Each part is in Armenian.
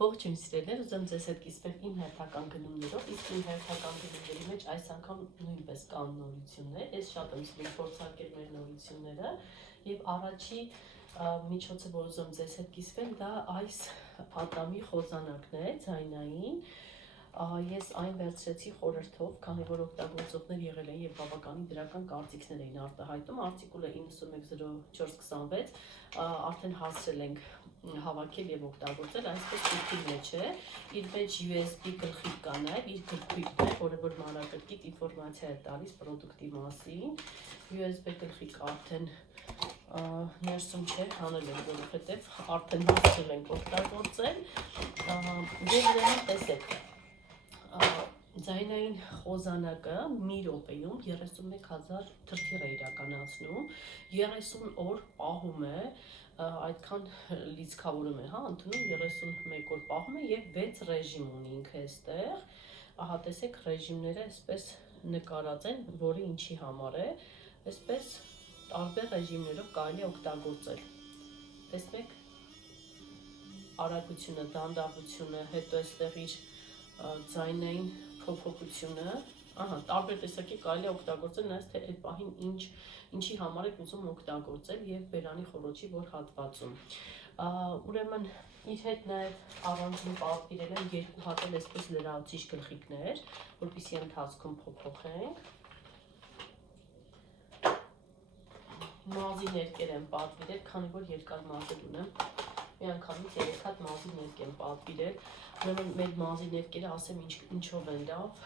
Ողջույն սիրելիներ, ուզում ձեզ հետ կիսվել իմ հերթական գնումներով, իսկ իմ հերթական գնումների մեջ այս անգամ նույնպես կան նորություններ, ես շատ եմ սիրում փորձարկել մեր նորությունները եւ առաջի միջոցը, որ ուզում ձեզ հետ կիսվել, դա այս ատամի խոզանակն է, ձայնային։ Ես այն վերցրեցի խորհրդով, քանի որ օգտագործողներ եղել են եւ բավականին դրական կարծիքներ էին արտահայտում, արտիկուլը 910426 արդեն հասցրել ենք հավաքել եւ օգտագործել, այսպես դեպքի մեջ է, իր մեջ USB գլխիկ կա նաեւ, իր գրքույկն է, որը որ մանրակրկիտ ինֆորմացիա է տալիս պրոդուկտի մասին, USB գլխիկ արդեն ներսում չէ, հանել ենք, որովհետեւ արդեն հասցրել ենք օգտագործել, եւ ուրեմն տեսեք, ձայնային խոզանակը մի րոպեում 31000 թրթիռ է իրականացնում, 30 օր պահում է, այդքան լիցքավորում է, ընդունում 31 օր պահում է եւ 6 ռեժիմ ունի ինքը այստեղ, ահա տեսեք ռեժիմները այսպես նկարած են, որը ինչի համար է, այսպես տարբեր ռեժիմներով կարելի է օգտագործել, տեսնեք արագությունը, դանդաղությունը, հետո այստեղ իր ձայնային փոփոխությունը, տարբեր տեսակի կարելի է օգտագործել, նայած թե այդ պահին ինչի համար եք ուզում օգտագործել եւ բերանի խոռոչի որ հատվածում։ Ուրեմն իր հետ նաեւ առանձին պատվիրել եմ 2 հատ այսպես լրացուցիչ գլխիկներ, որպեսզի ընթացքում փոփոխենք։ Մազի ներկեր եմ պատվիրել, քանի որ երկար մազեր ունեմ։ Միանգամից 3 հատ մազի ներկ եմ պատվիրել, ուրեմն մեր մազի ներկերը ասեմ ինչով են լավ,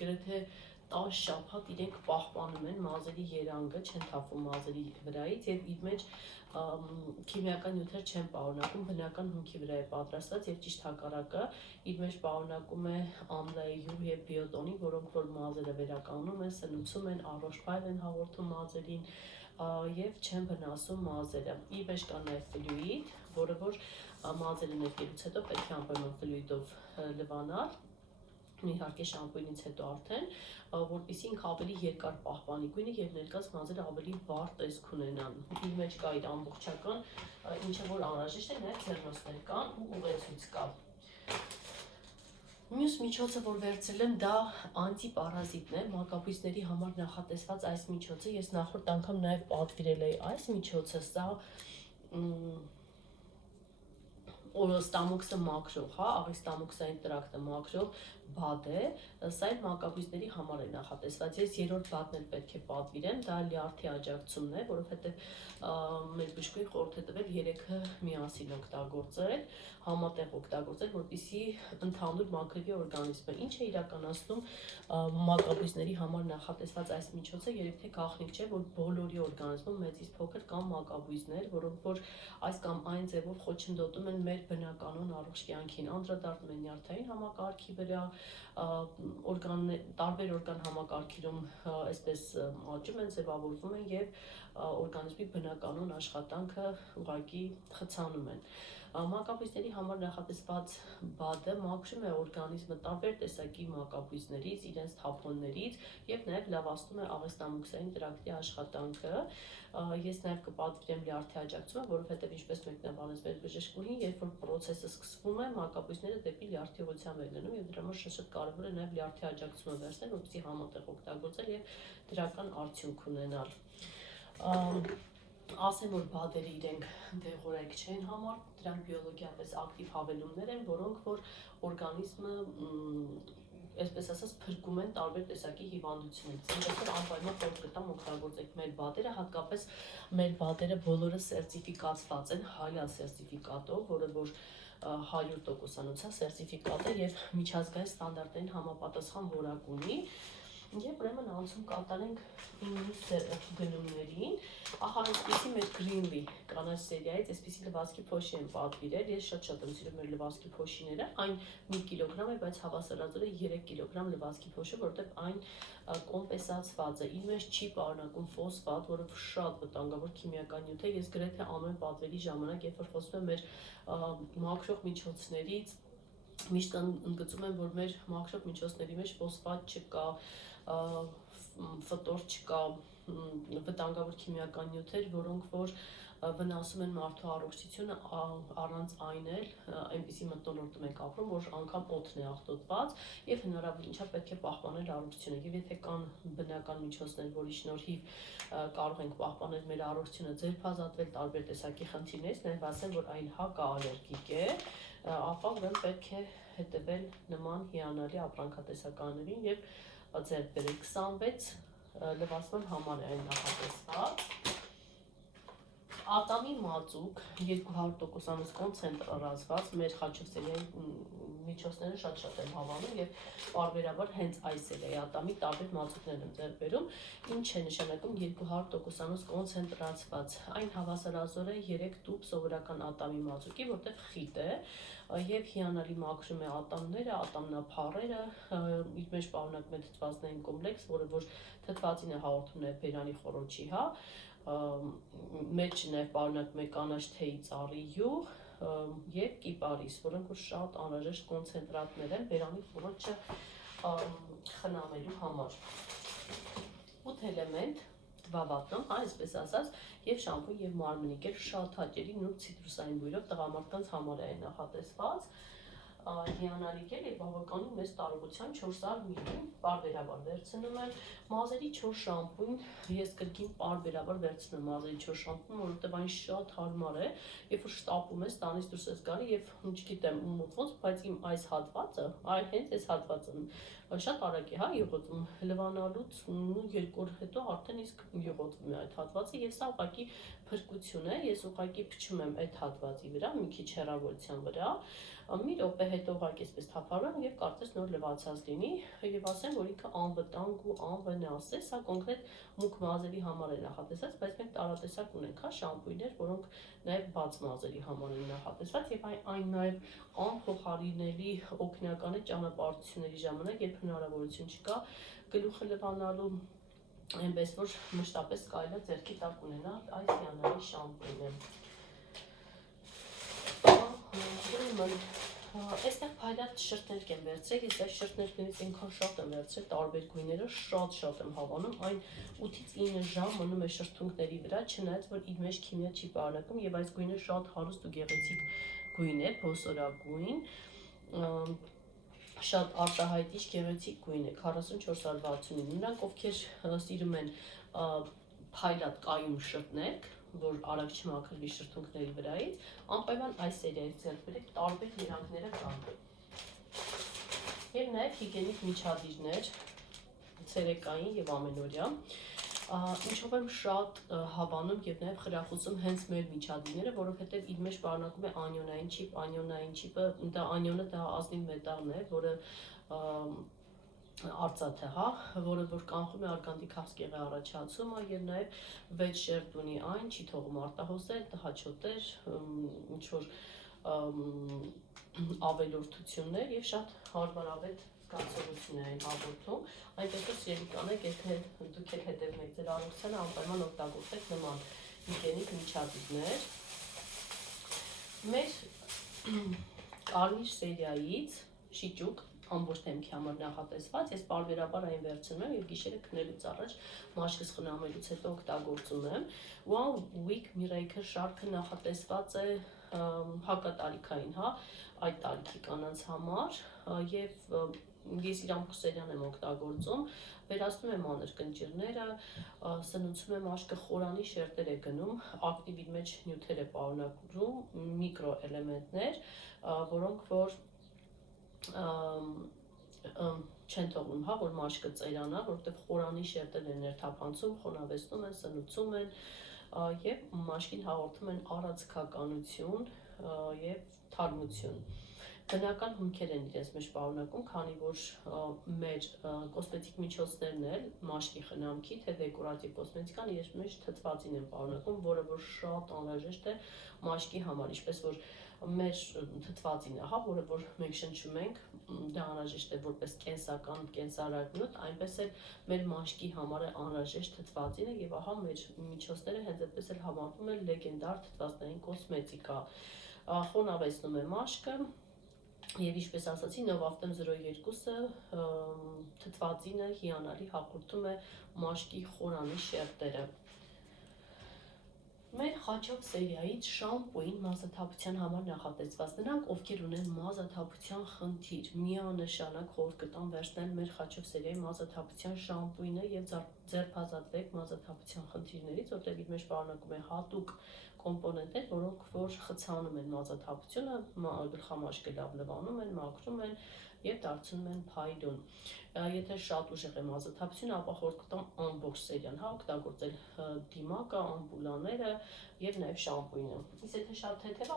գրեթե 10 շաբաթ իրենք պահպանում են մազերի երանգը, չեն թափվում մազերի վրայից եւ իր մեջ քիմիական նյութեր չեն պարունակում, բնական հումքի վրա է պատրաստված եւ ճիշտ հակառակը, իր մեջ պարունակում է ամլայյուր եւ բիոտոնին, որոնք որ մազերը վերականգնում են, սնուցում են, առողջ փայլ են հաղորդում մազերին եւ չեն վնասում մազերը։ Իր մեջ կա նաեւ ֆլյուիդ, որը որ մազերը ներկելուց հետո պետք է անպայման ֆլյուիդով լվանալ, իհարկե շամպույնից հետո արդեն, որպեսզի ինքը ավելի երկար պահպանի գույնը եւ ներկած մազերը ավելի վառ տեսք ունենան։ Իր մեջ կա իր ամբողջական, ինչը որ անհրաժեշտ է, նաեւ ցերնոսներ կան ու ուղեցույց կա։ Մյուս միջոցը, որ վերցրել եմ, դա անտիպարազիտն է, մակաբույծների համար նախատեսված այս միջոցը, ես նախորդ անգամ նաեւ պատվիրել էի այս միջոցը, սա ստամոքսը մաքրող, աղիստամոքսային տրակտը մաքրող բադ է, սա էլ մակաբույծների համար է նախատեսված, ես երրորդ բադն էլ պետք է պատվիրեմ, դա լյարդի աջակցումն է, որովհետև մեր բժշկուհին խորհուրդ է տվել 3-ը միասին օգտագործել, համատեղ օգտագործել, որպեսզի ընդհանուր մաքրվի օրգանիզմը, ինչ է իրականացնում մակաբույծների համար նախատեսված այս միջոցը, երբ թե գաղտնիք չէ, որ բոլորի օրգանիզմում մեծից փոքր կան մակաբույծներ, որոնք որ այս կամ այն ձևով խոչընդոտում են մեր բնականon առողջ կյանքին, անդրադառնում են նյարդային համակարգի վրա, տարբեր օրգան համակարգերում այսպես աճում են, ձևավորվում են եւ օրգանիզմի բնականon աշխատանքը ուղղակի խցանում են։ Մակաբույծների համար նախատեսված բադը մաքրում է օրգանիզմը տարբեր տեսակի մակաբույծներից, իրենց թափոններից եւ նաեւ լավացնում է աղեստամոքսային տրակտի աշխատանքը։ Ես նաեւ կպատվիրեմ լյարդի աջակցումը, որովհետեւ ինչպես մեկնաբանեց մեր բժշկուհին, երբ որ process-ը սկսվում է, մակաբույծները դեպի լյարդի ուղղությամբ են գնում եւ դրա համար շատ կարեւոր է նաեւ լյարդի աջակցումը վերցնել, որպեսզի համատեղ օգտագործել եւ դրական արդյունք ունենալ։ Ասեմ, որ բադերը իրենք դեղորայք չեն համար, դրանք բիոլոգիապես ակտիվ հավելումներ են, որոնք որ օրգանիզմը այսպես ասած փրկում են տարբեր տեսակի հիվանդություններից։ Ինչպես անպայման խորհուրդ կտամ օգտագործեք մեր բադերը, հատկապես մեր բադերը բոլորը սերտիֆիկացված են HALIA սերտիֆիկատով, որը որ 100%-անոցա սերտիֆիկատ է եւ միջազգային ստանդարտներին համապատասխան որակ ունի։ Եվ ուրեմն անցում կատարենք մյուս գնումներին, ահա այսպեսի մեր Greenly կանաչ սերիայից այսպեսի լվացքի փոշի եմ պատվիրել, ես շատ եմ սիրում մեր լվացքի փոշիները, այն 1 կիլոգրամ է, բայց հավասարաձոր է 3 կիլոգրամ լվացքի փոշը, որտեղ այն կոմպենսացված է, իր մեջ չի պարունակում ֆոսֆատ, որը շատ վտանգավոր քիմիական նյութ է, ես գրեթե ամեն պատվերի ժամանակ, երբ որ խոսում եմ մեր մաքրող միջոցներից, միշտ ընդգծում եմ, որ մեր մաքրող միջոցների մեջ ֆոսֆատ չկա, ֆտոր չկա, վտանգավոր քիմիական նյութեր, որոնք որ վնասում են մարդու առողջությունը, առանց այն էլ այնպիսի մթնոլորտում ենք ապրում, որ անգամ օդն է աղտոտված եւ հնարավորինչափ պետք է պահպանել առողջությունը։ Եվ եթե կան բնական միջոցներ, որի շնորհիվ կարող ենք պահպանել մեր առողջությունը, ձերբազատվել տարբեր տեսակի խնդիրներից, նաեւ ասեմ, որ այն հակաալերգիկ է, ապա ուրեմն պետք է հետևել նման հիանալի ապրանքատեսականներին եւ ձեռք բերել 26 լվացման համար է այն նախատեսված։ Ատամի մածուկ 200% կոնցենտրացված մեր խաչովսերային միջոցները շատ են հավանում եւ պարբերաբար հենց այս սերիայի ատամի տարբեր մածուկներ են ձեռք բերում, ինչ է նշանակում 200% կոնցենտրացված։ Այն հավասարազոր է 3 տուփ սովորական ատամի մածուկի, որտեղ խիտ է եւ հիանալի մաքրում է ատամները, ատամնափառերը, իր մեջ պարունակում է թթվածնային կոմպլեքս, որը որ թթվածին է հաղորդում նաեւ բերանի խոռոչի, մեջ նաև պարունակում է կանաչ թեյի ծառի յուղ եւ կիպարիս, որոնք որ շատ անհրաժեշտ կոնցենտրատներ են բերանի խոռոչը խնամելու համար։ 8 էլեմենտ թվավատնում, այսպես ասած, եւ շամպուն եւ մարմնի գել շատ հաճելի նուրբ ցիտրուսային բույրով տղամարդկանց համար է նախատեսված։ Հիանալի գել եւ բավականին մեծ տարողության 400 մլ պարբերաբար վերցնում եմ մազերի 4 շամպուն, ես կրկին պարբերաբար վերցնում եմ մազերի 4 շամպուն, որովհետեւ այն շատ հարմար է, երբ որ շտապում ես, տանից դուրս ես գալի եւ չգիտեմ ոնց, բայց իմ այս հատվածը, այ հենց այս հատվածը շատ արագ է, յուղոտում, լվանալուց 2 օր հետո արդեն իսկ յուղոտվում է այդ հատվածը եւ սա ուղղակի փրկություն է, ես ուղղակի փչում եմ այդ հատվածի վրա, մի քիչ հեռավորության վրա, մի րոպե հետո ուղղակի այսպես թափառում եւ կարծես նոր լվացած լինի եւ ասեմ, որ ինքը անվտանգ ու անվնաս է, սա կոնկրետ մուգ մազերի համար է նախատեսված, բայց մենք տարատեսակ ունենք, շամպույներ, որոնք նաեւ բաց մազերի համար են նախատեսված եւ այն նաեւ անփոխարինելի օգնական է ճանապարհորդությունների ժամանակ, երբ հնարավորություն չկա գլուխը լվանալու, այնպես որ մշտապես կարելի է ձեռքի տակ ունենալ այս հիանալի շամպույնը։ Այստեղ փայլած շրթներ եմ վերցրել, ես այս շրթներից այնքան շատ եմ վերցրել, տարբեր գույները շատ եմ հավանում, այն 8-ից 9 ժամ մնում է շրթունքների վրա, չնայած որ իր մեջ քիմիա չի պարունակում եւ այս գույնը շատ հարուստ ու գեղեցիկ գույն է, փոսորագույն, շատ արտահայտիչ գեղեցիկ գույն է, 4469։ Նրանք ովքեր սիրում են փայլատ կայուն շրթներ, որ արագ չմաքրվի շրթունքների վրայից, անպայման այս սերիայից ձեռք բերեք, տարբեր երանգները կան։ Եվ նաև հիգիենիկ միջադիրներ, ցերեկային եւ ամենօրյա, ինչով եմ շատ հավանում եւ նաև խրախուսում հենց մեր միջադիրները, որովհետեւ իր մեջ պարունակում է անիոնային չիպ, անիոնային չիպը, դա անիոնը դա ազնիվ մետաղն է, որը արծաթ է, որը որ կանխում է արգանդիկ հավսկեղի առաջացումը եւ նաեւ 6 շերտ ունի, այն չի թողում արտահոսել, տհաճոտեր, ինչ որ ավելորդություններ եւ շատ հարմարավետ զգացողություններ են հաղորդում, այնպես որ սիրելի կանեք, եթե դուք եք հետևում եք ձեր առողջությանը, անպայման օգտագործեք նման հիգիենիկ միջադիրներ։ Մեր կարմիր սերիայից շիճուկ ամբողջ դեմքի համար նախատեսված, ես պարբերաբար այն վերցնում եմ եւ գիշերը քնելուց առաջ մաշկս խնամելուց հետո օգտագործում եմ։ One Week Miracle շարքը նախատեսված է հակատարիքային, այդ տարիքի կանանց համար եւ ես իրամփ սերիան եմ օգտագործում, վերացնում եմ աներկնճիռները, սնուցում եմ աշկը, խորանի շերտեր է գնում, ակտիվ իր մեջ նյութեր է պարունակում, միկրո էլեմենտներ, որոնք որ չեն թողնում, որ մաշկը ծերանա, որովհետև խորանի շերտեր են ներթափանցում, խոնավեցնում են, սնուցում են եւ մաշկին հաղորդում են առանցքականություն եւ թարմություն։ Բնական հումքեր են իրենց մեջ պարունակում, քանի որ մեր կոսմետիկ միջոցներն էլ մաշկի խնամքի, թե դեկորատիվ կոսմետիկան իրենց մեջ թթվածին են պարունակում, որը որ շատ անհրաժեշտ է մաշկի համար, ինչպես որ մեր թթվածինը, որը որ մենք շնչում ենք, դա անհրաժեշտ է որպես կենսական կենսարարնյութ, այնպես էլ մեր մաշկի համար է անհրաժեշտ թթվածինը եւ ահա մեր միջոցները հենց այդպես էլ համարվում են լեգենդար թթվածնային կոսմետիկա։ Խոնավեցնում է մաշկը եւ ինչպես ասացի, Novaftem 02-ը թթվածինը հիանալի հաղորդում է մաշկի խորանի շերտերը։ Մեր խաչով սերիայից շամպուին մազաթափության համար նախատեսված։ Նրանք, ովքեր ունեն մազաթափության խնդիր, միանշանակ խորհուրդ կտամ վերցնել մեր խաչով սերիայի մազաթափության շամպուինը եւ ձերբազատվեք մազաթափության խնդիրներից, որտեղ իր մեջ պարունակում է հատուկ կոմպոնենտներ, որոնք որ խցանում են մազաթափությունը, գլխամաշկը լավ լվանում են, մաքրում են եւ դարձնում են փայլուն։ Եթե շատ ուժեղ է մազաթափությունը, ապա խորհուրդ կտամ ամբողջ սերիան օգտագործել դիմակը, ամպուլաները եւ նաեւ շամպուինը։ Իսկ եթե շատ թեթև է,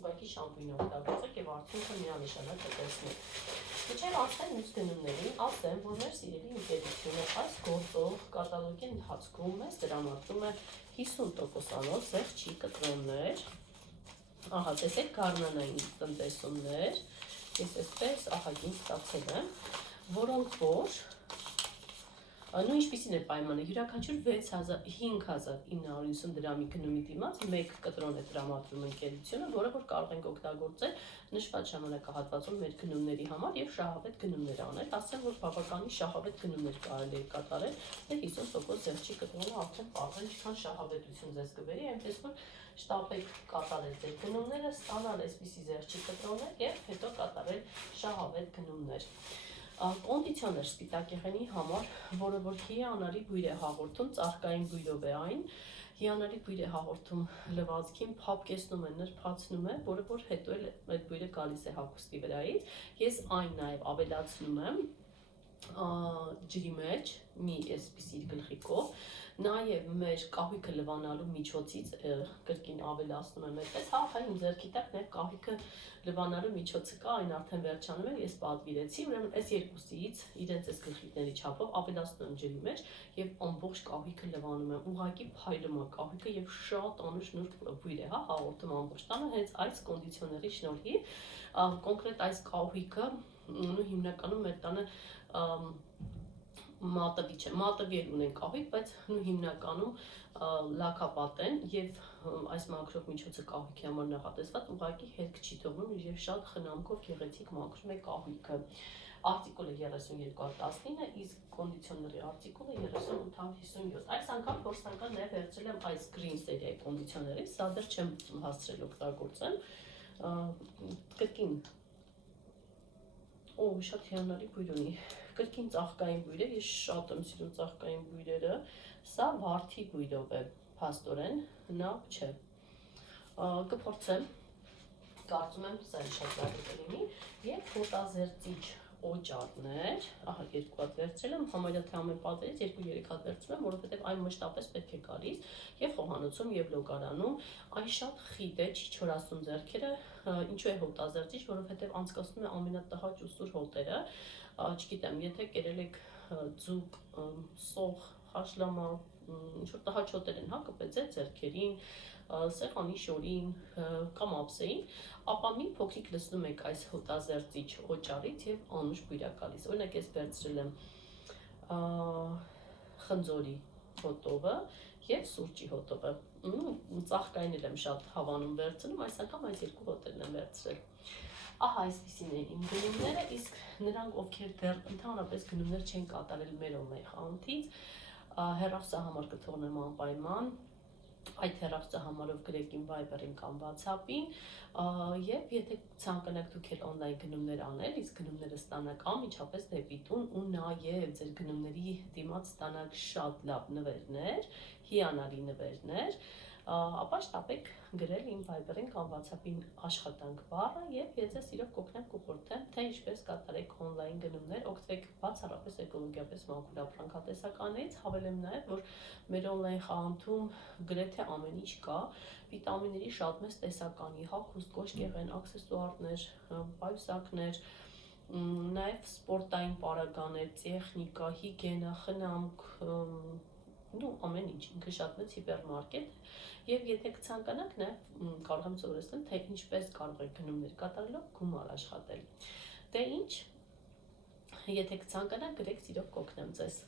ուղղակի շամպուինը օգտագործեք եւ արդյունքը միանշանակ կտեսնեք։ Մինչև անցնեմ մյուս գնումներին, ասեմ, որ մեր սիրելի ընկերությունը այս գործող կատալոգի ընթացքում մեզ տրամադրում է 50%-անոց զեղչի կտրոններ, ահա տեսեք գարնանային տնտեսումներ, ես այսպես ահագին ստացել եմ, որոնք որ նույն ինչպիսին է պայմանը, յուրաքանչյուր 5990 դրամի գնումի դիմաց մեկ կտրոն է տրամադրում ընկերությունը, որը որ կարող ենք օգտագործել նշված ժամանակահատվածում մեր գնումների համար եւ շահավետ գնումներ անել, ասեմ, որ բավականին շահավետ գնումներ կարելի է կատարել, դե 50% զեղչի կտրոնը արդեն կարող է ինչքան շահավետություն ձեզ կբերի, այնպես որ շտապեք կատարել ձեր գնումները, ստանալ այսպիսի զեղչի կտրոններ եւ հետո կատարել շահավետ գնումներ։ Կոնդիցիոներ սպիտակեղենի համար, որը որ հիանալի բույր է հաղորդում, ծաղկային բույրով է այն, հիանալի բույր է հաղորդում լվացքին, փափկեցնում է, նրբացնում է, որը որ հետո էլ այդ բույրը գալիս է հագուստի վրայից, ես այն նաև ավելացնում եմ ջրի մեջ, մի այսպիսի գլխիկով, նաև մեր կահույքը լվանալու միջոցից կրկին ավելացնում եմ այդպես, հա իմ ձեռքի տակ նաև կահույքը լվանալու միջոցը կա, այն արդեն վերջանում է, ես պատվիրեցի, ուրեմն այս երկուսից իրենց այս գլխիկների չափով ավելացնում եմ ջրի մեջ եւ ամբողջ կահույքը լվանում եմ, ուղղակի փայլում է կահույքը եւ շատ անուշ նուրբ բույր է, հա, հաղորդում ամբողջ տանը, հենց այս կոնդիցիոների շնորհիվ, կոնկրետ այս կահույքը ու հիմնականում մեր տանը մատվի չէ, մատվի էլ ունեն կահույք, բայց հիմնականում լաքապատ են եւ այս մաքրող միջոցը կահույքի համար նախատեսված ուղղակի հետք չի թողնում եւ շատ խնամքով գեղեցիկ մաքրում է կահույքը։ Արտիկուլը 3219, իսկ կոնդիցիոների արտիկուլը 3857։ Այս անգամ փորձնական նաև վերցրել եմ այս green սերիայի կոնդիցիոներից, սա դեռ չեմ հասցրել օգտագործել։ Կրկին շատ հիանալի բույր ունի։ Կրկին ծաղկային բույր է, ես շատ եմ սիրում ծաղկային բույրերը, սա վարդի բույրով է, փաստորեն, հնավ չէ։ Կփորձեմ, կարծում եմ սա շատ լավ կլինի, եւ հոտազերծիչ օճառներ, ահա երկու հատ վերցրել եմ, համարյա թե ամեն պատերից 2-3 հատ վերցրել եմ, որովհետև այն մշտապես պետք է գալիս եւ խոհանոցում եւ լոգարանում, այն շատ խիտ է, չի չորացնում ձեռքերը, ինչու է հոտազերծիչ, որովհետև անցկացնում է ամենատհաճ ու սուր հոտերը, չգիտեմ, եթե կերել եք ձուկ, սող, խաշլամա, ինչ-որ տհաճ հոտեր են հակպել ձեր ձեռքերին, սեղանի շորին կամ ափսեին, ապա մի փոքրիկ լցնում եք այս հոտազերծիչ օճառից եւ անուշ բույր է գալիս։ Օրինակ ես վերցրել եմ խնձորի հոտովը եւ սուրճի հոտովը։ Ծաղկային եմ շատ հավանում վերցնում, այս անգամ այս երկու հոտերն եմ վերցրել։ Ահա այսպեսին են իմ գնումները, իսկ նրանք ովքեր դեռ ընդհանրապես գնումներ չեն կատարել մեր օնլայն խանութից, հեռախոսահամար կթողնեմ անպայման, այդ հեռախոսահամարով գրեք իմ Viber-ին կամ WhatsApp-ին, եւ եթե ցանկանաք դուք էլ օնլայն գնումներ անել, իսկ գնումները ստանաք անմիջապես դեպի տուն ու նաեւ ձեր գնումների դիմաց ստանաք շատ լավ նվերներ, հիանալի նվերներ, ապա շտապեք գրել իմ Viber-ին կամ WhatsApp-ին աշխատանք բառը եւ ես ձեզ իրոք կօգնեմ կուղղորդեմ, թե ինչպես կատարեք օնլայն գնումներ, օգտվեք բացառապես էկոլոգիապես մաքուր ապրանքատեսականներից, հավելեմ նաեւ, որ մեր օնլայն խանութում գրեթե ամեն ինչ կա, վիտամինների շատ մեծ տեսականի, հագուստ, կոշկեղեն, աքսեսուարներ, պայուսակներ, նաեւ սպորտային պարագաներ, տեխնիկա, հիգիենա, խնամք, ամեն ինչ, ինքը շատ մեծ հիպերմարկետ եւ եթե կցանկանաք նաեւ կարող եմ սովորեցնել թե ինչպես կարող եք գնումներ կատարելով գումար աշխատել։ Դե ինչ, եթե կցանկանաք գրեք, իրոք կօգնեմ ձեզ։